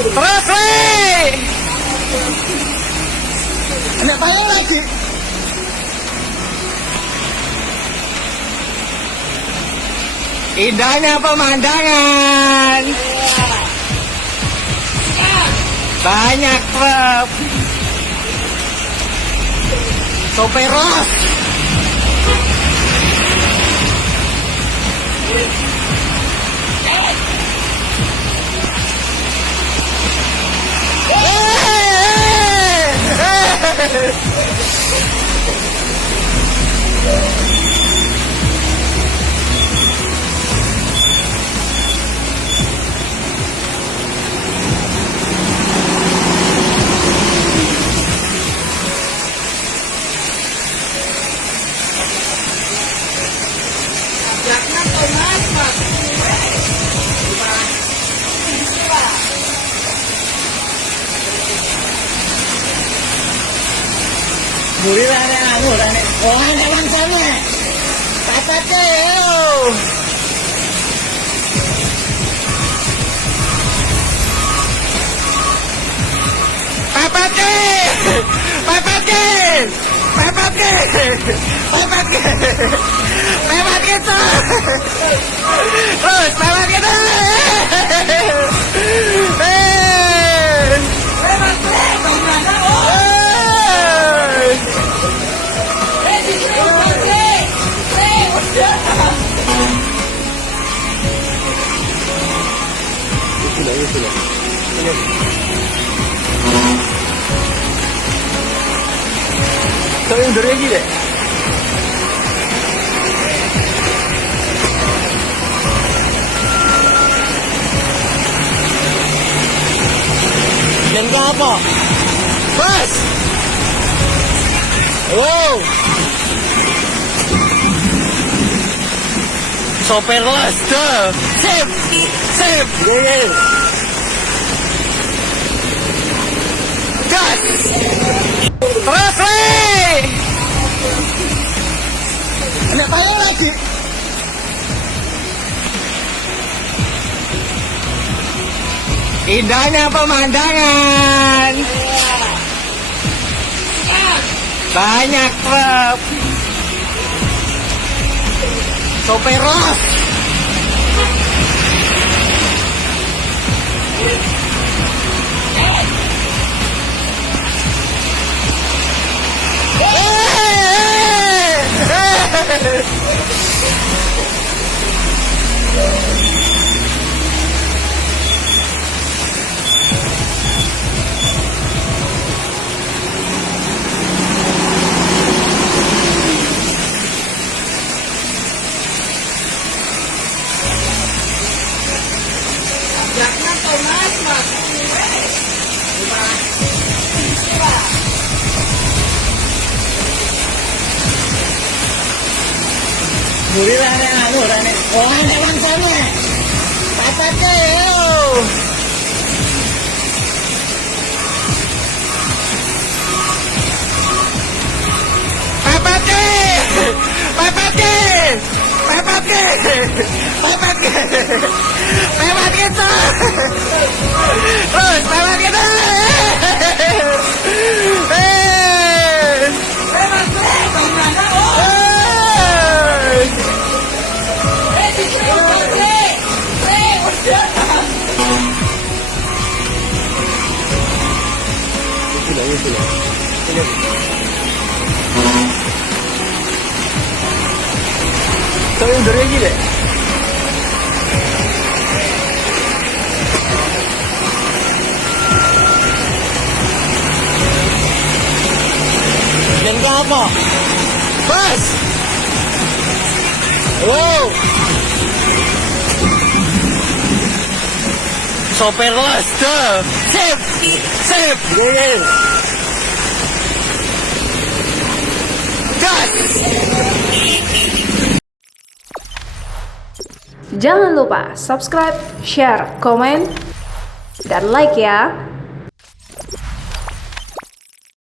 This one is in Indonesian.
Terus, weh. Enak payung lagi. Indahnya pemandangan. Banyak truk. Sopir Ros. Buri rane anu rane. Oh, ada langsane. Papate yo. Papate. Papate. Papate. Papate. Papate to. Terus papate to. Ito yung durian gila. Yan ka po. Bus! Wow! Sopir Ros tuh. Sip! Sip! Gil! Gas! Terus, weh! Enak payung lagi. Indahnya pemandangan. Banyak truk. Sopir Ros. Buri rane anu rane. Oh, ada langsane. Papate yo. Papate. Papate. Papate. Papate. Papate to. Terus papate to. Ito yung durian gila. Yan ka po. Bus! Wow! Sopir Ros tuh. Sip! Sip! Gil! Gas! Jangan lupa subscribe, share, komen, dan like ya.